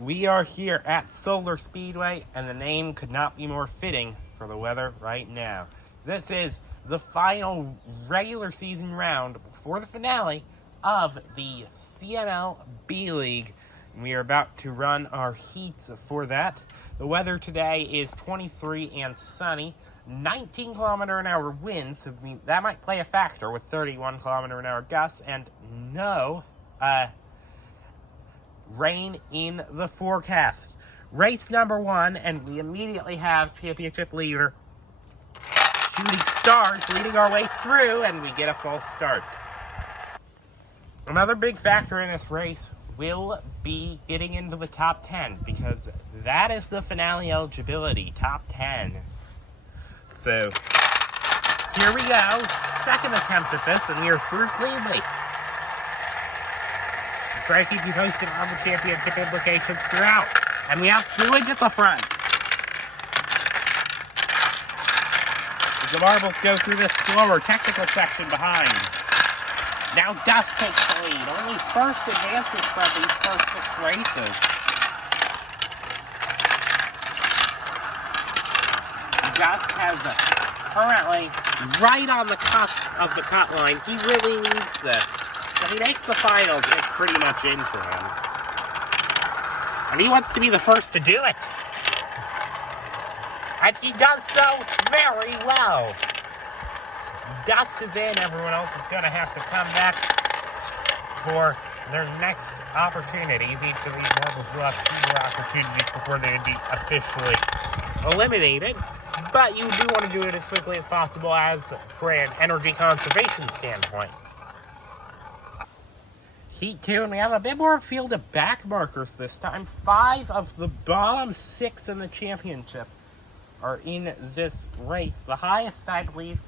We are here at Solar Speedway, and the name could not be more fitting for the weather right now. This is the final regular season round before the finale of the CML B League. We are about to run our heats for that. The weather today is 23 and sunny, 19 kilometer an hour winds, so that might play a factor with 31 kilometer an hour gusts, and no rain in the forecast. Race number 1, and we immediately have championship leader Shooting Stars leading our way through, and we get a false start. Another big factor in this race will be getting into the top 10, because that is the finale eligibility, top 10. So, here we go, second attempt at this, and we are through cleanly. Try to keep you posted on the championship implications throughout. And we have sewage at the front. As the marbles go through this slower technical section behind. Now Dust takes the lead. Only first advances from these first 6 races. Dust has currently right on the cusp of the cut line. He really needs this. If he makes the finals, it's pretty much in for him. And he wants to be the first to do it. And he does so very well. Dust is in. Everyone else is going to have to come back for their next opportunities. Each of these marbles will have 2 more opportunities before they would be officially eliminated. But you do want to do it as quickly as possible as for an energy conservation standpoint. Heat 2, and we have a bit more field of back markers this time. 5 of the bottom 6 in the championship are in this race. The highest, I believe,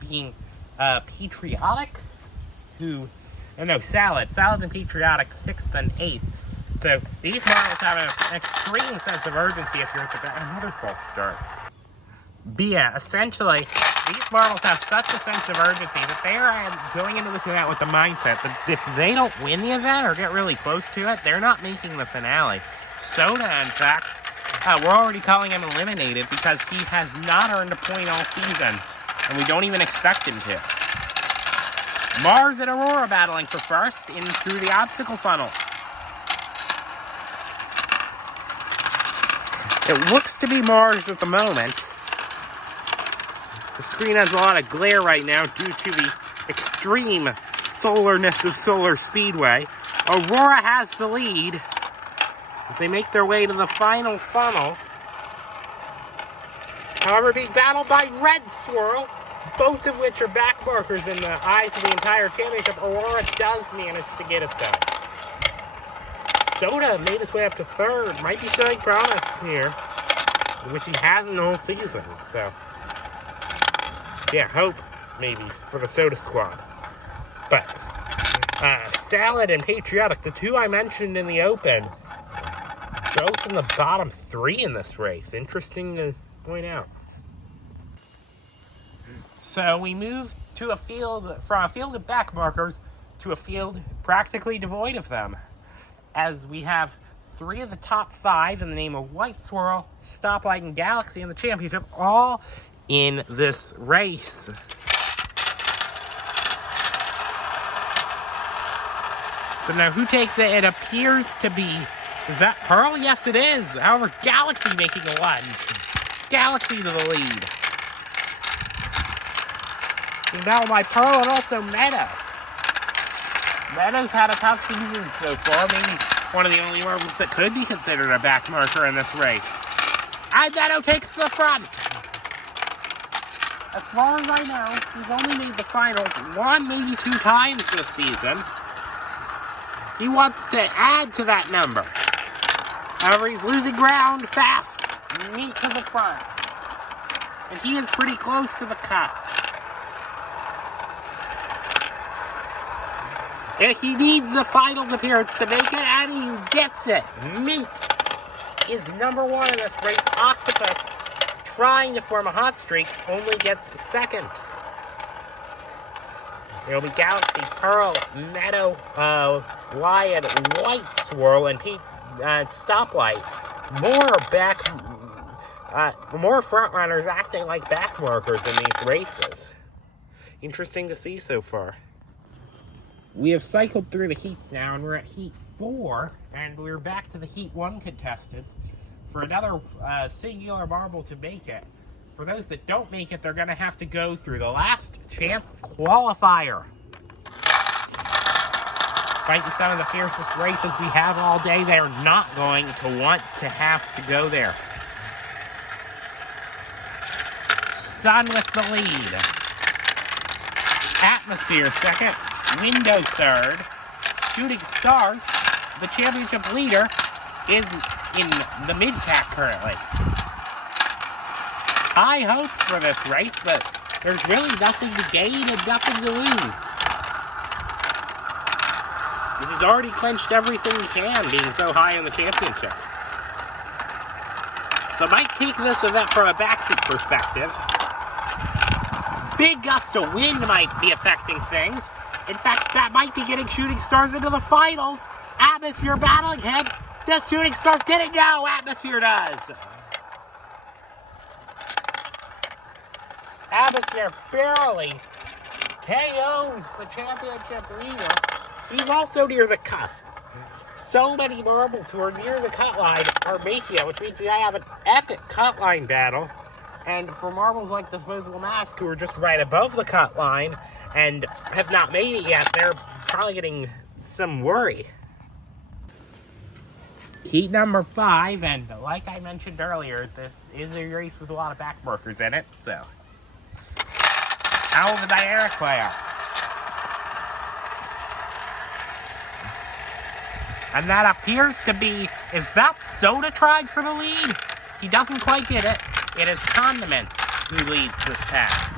being Patriotic, Salad. Salad and Patriotic, 6th and 8th. So these marbles have an extreme sense of urgency if you're at the back. Another false start. But yeah, essentially, these marbles have such a sense of urgency that they are going into this event with the mindset that if they don't win the event or get really close to it, they're not making the finale. Soda, in fact, we're already calling him eliminated because he has not earned a point all season, and we don't even expect him to. Mars and Aurora battling for first in through the obstacle funnels. It looks to be Mars at the moment. The screen has a lot of glare right now due to the extreme solarness of Solar Speedway. Aurora has the lead as they make their way to the final funnel. However, being battled by Red Swirl, both of which are back markers in the eyes of the entire championship. Aurora does manage to get it though. Soda made his way up to 3rd. Might be showing promise here, which he hasn't all season. So, yeah, hope, maybe, for the Soda squad. But, Salad and Patriotic, the 2 I mentioned in the open, both in the bottom 3 in this race. Interesting to point out. So we move to a field, from a field of back markers to a field practically devoid of them. As we have 3 of the top 5 in the name of White Swirl, Stoplight, and Galaxy in the championship, all in this race. So now who takes it? It appears to be, is that Pearl? Yes, it is. However, Galaxy making a lunge. Galaxy to the lead. Being battled by Pearl and also Meadow. Meadow's had a tough season so far. Maybe one of the only marbles that could be considered a back marker in this race. And Meadow takes the front. As far as I know, he's only made the finals 1, maybe 2 times this season. He wants to add to that number. However, he's losing ground fast. Neat to the front. And he is pretty close to the cusp. And he needs the finals appearance to make it, and he gets it. Mint is number 1 in this race. Octopus, trying to form a hot streak, only gets 2nd. It'll be Galaxy, Pearl, Meadow, Lion, White Swirl, and stoplight, more front runners acting like back markers in these races. Interesting to see so far. We have cycled through the heats now, and we're at heat 4, and we're back to the heat 1 contestants for another singular marble to make it. For those that don't make it, they're going to have to go through the last chance qualifier. Fighting some of the fiercest races we have all day, they're not going to want to have to go there. Sun with the lead. Atmosphere second. Window third. Shooting Stars, the championship leader, is in the mid-pack currently. High hopes for this race, but there's really nothing to gain and nothing to lose. This has already clinched everything we can, being so high in the championship. So I might take this event from a backseat perspective. Big gust of wind might be affecting things. In fact, that might be getting Shooting Stars into the finals. Atmosphere battling him. Does Shooting Stars get it? No, Atmosphere does. Atmosphere barely KOs the championship leader. He's also near the cusp. So many marbles who are near the cut line are making it, which means we have an epic cut line battle. And for marbles like Disposable Mask, who are just right above the cut line and have not made it yet, they're probably getting some worry. Heat number 5, and like I mentioned earlier, this is a race with a lot of back markers in it, so how will the dynamic play out? And that appears to be, is that Soda tried for the lead? He doesn't quite get it. It is Condiment who leads this pack.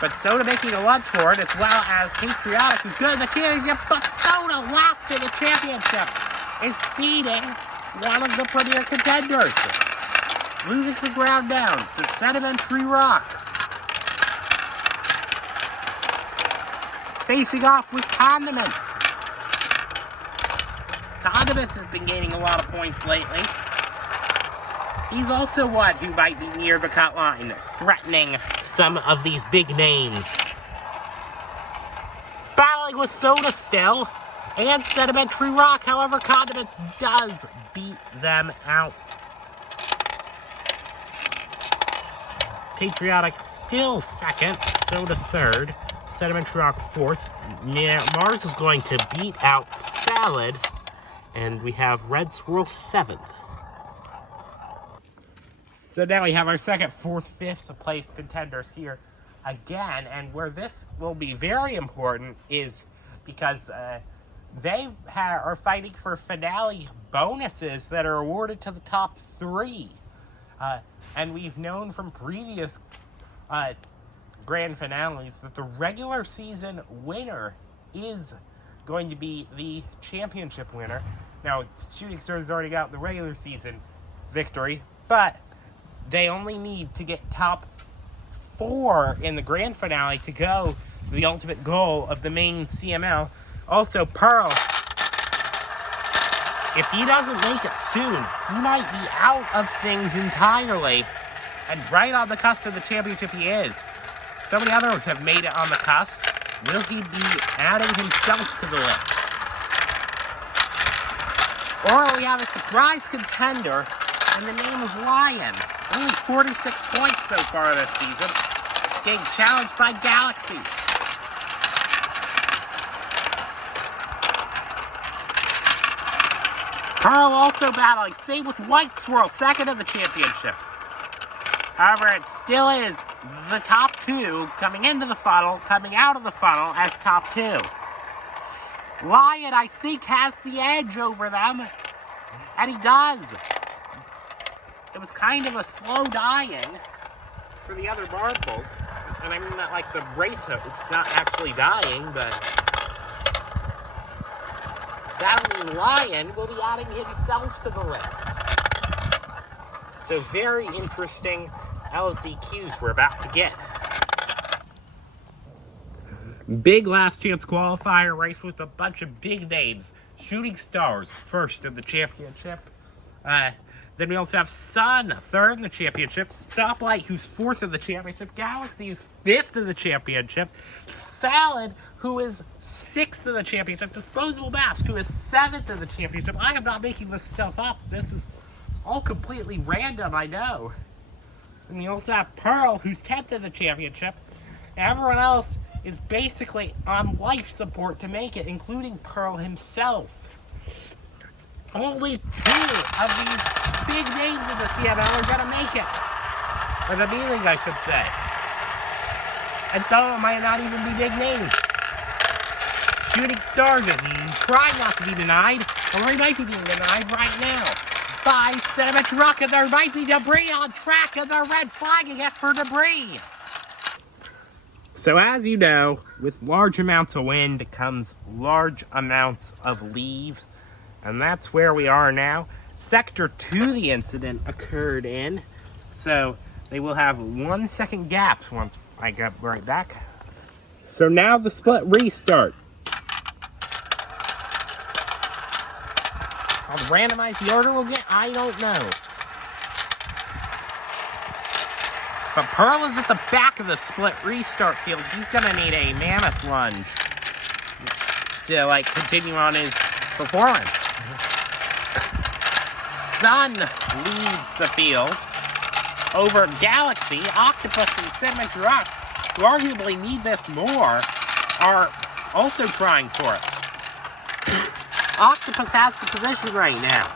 But Soda making a lunge for it, as well as Patriotic, who's good in the championship, but Soda last in the championship is beating one of the premier contenders. Losing some ground down to Sedimentary Rock. Facing off with Condiments. Condiments has been gaining a lot of points lately. He's also one who might be near the cut line, threatening some of these big names. Battling with Soda still, and Sedimentary Rock. However, Condiments does beat them out. Patriotic still second, Soda third, Sedimentary Rock fourth. Mars is going to beat out Salad, and we have Red Swirl seventh. So now we have our second, fourth, fifth place contenders here again, and where this will be very important is because they are fighting for finale bonuses that are awarded to the top 3. And we've known from previous grand finales that the regular season winner is going to be the championship winner. Now, Shooting Stars has already got the regular season victory, but they only need to get top 4 in the grand finale to go to the ultimate goal of the main CML. Also, Pearl, if he doesn't make it soon, he might be out of things entirely. And right on the cusp of the championship he is. So many others have made it on the cusp. Will he be adding himself to the list? Or we have a surprise contender in the name of Lion. Only 46 points so far this season. Getting challenged by Galaxy. Pearl also battling. Same with White Swirl, second of the championship. However, it still is the top 2 coming into the funnel, coming out of the funnel as top 2. Lion, I think, has the edge over them. And he does. It was kind of a slow dying for the other marbles. And I mean that like the race hope's not actually dying, but battling Lion will be adding himself to the list. So very interesting LCQs we're about to get. Big last chance qualifier race with a bunch of big names. Shooting Stars first in the championship. Then we also have Sun, third in the championship. Stoplight, who's fourth in the championship. Galaxy, who's fifth in the championship. Salad, who is sixth in the championship. Disposable Mask, who is seventh in the championship. I am not making this stuff up. This is all completely random, I know. And we also have Pearl, who's 10th in the championship. Everyone else is basically on life support to make it, including Pearl himself. Only 2 of these big names in the CML are going to make it. Or the B-League, I should say. And some of them might not even be big names. Shooting Stars is trying not to be denied, or they might be being denied right now. By Sedimentary Rock, and there might be debris on track, and they're red flagging it for debris. So as you know, with large amounts of wind comes large amounts of leaves. And that's where we are now. Sector 2 the incident occurred in. So they will have 1 second gaps once I get right back. So now the split restart. How to randomize the order we'll get, I don't know. But Pearl is at the back of the split restart field. He's gonna need a mammoth lunge to continue on his performance. Sun leads the field over Galaxy. Octopus and Sedimentary Rock, who arguably need this more, are also trying for it. Octopus has the position right now.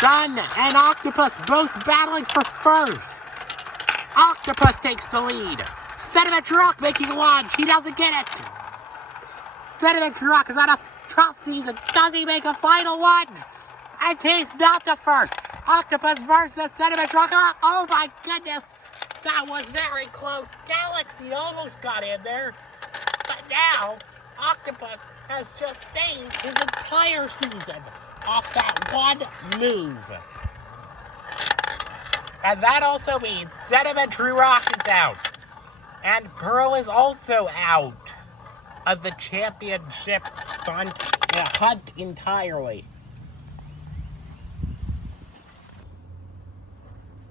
Sun and Octopus both battling for first. Octopus takes the lead. Sedimentary Rock making a lunge. He doesn't get it. Sedimentary Rock is on a tough season. Does he make a final one? And he's not the first. Octopus versus Sedimentary Rock. Oh my goodness. That was very close. Galaxy almost got in there. But now, Octopus has just saved his entire season off that one move. And that also means Sedimentary Rock is out. And Pearl is also out of the championship hunt entirely.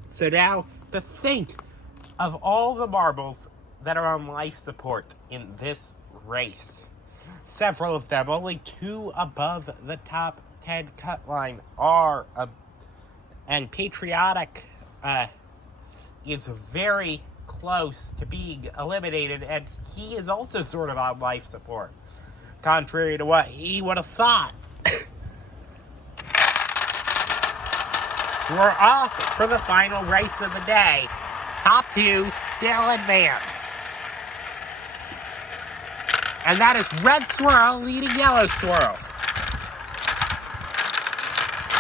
So now, to think of all the marbles that are on life support in this race. Several of them, only 2 above the top 10 cut line, are and Patriotic is very close to being eliminated, and he is also sort of on life support, contrary to what he would have thought. We're off for the final race of the day. Top 2 still advance. And that is Red Swirl leading Yellow Swirl.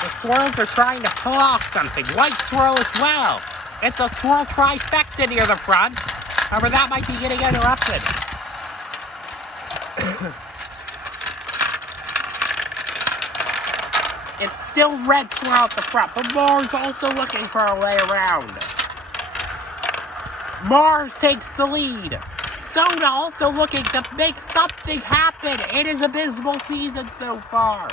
The Swirls are trying to pull off something. White Swirl as well. It's a Swirl trifecta near the front. However, that might be getting interrupted. It's still Red Swirl at the front, but Mars also looking for a way around. Mars takes the lead. Soda also looking to make something happen. It is an abysmal season so far.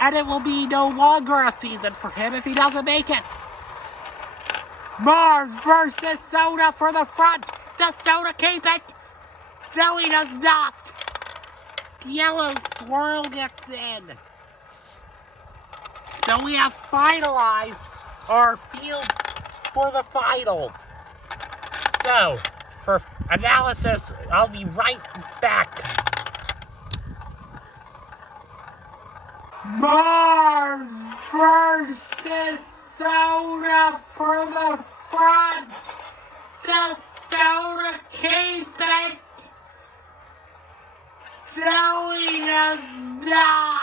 And it will be no longer a season for him if he doesn't make it. Mars versus Soda for the front. Does Soda keep it? No, he does not. Yellow Swirl gets in. So we have finalized our field for the finals. So, for analysis, I'll be right back. Mars versus Soda for the front. Does Soda keep it? No, he does not.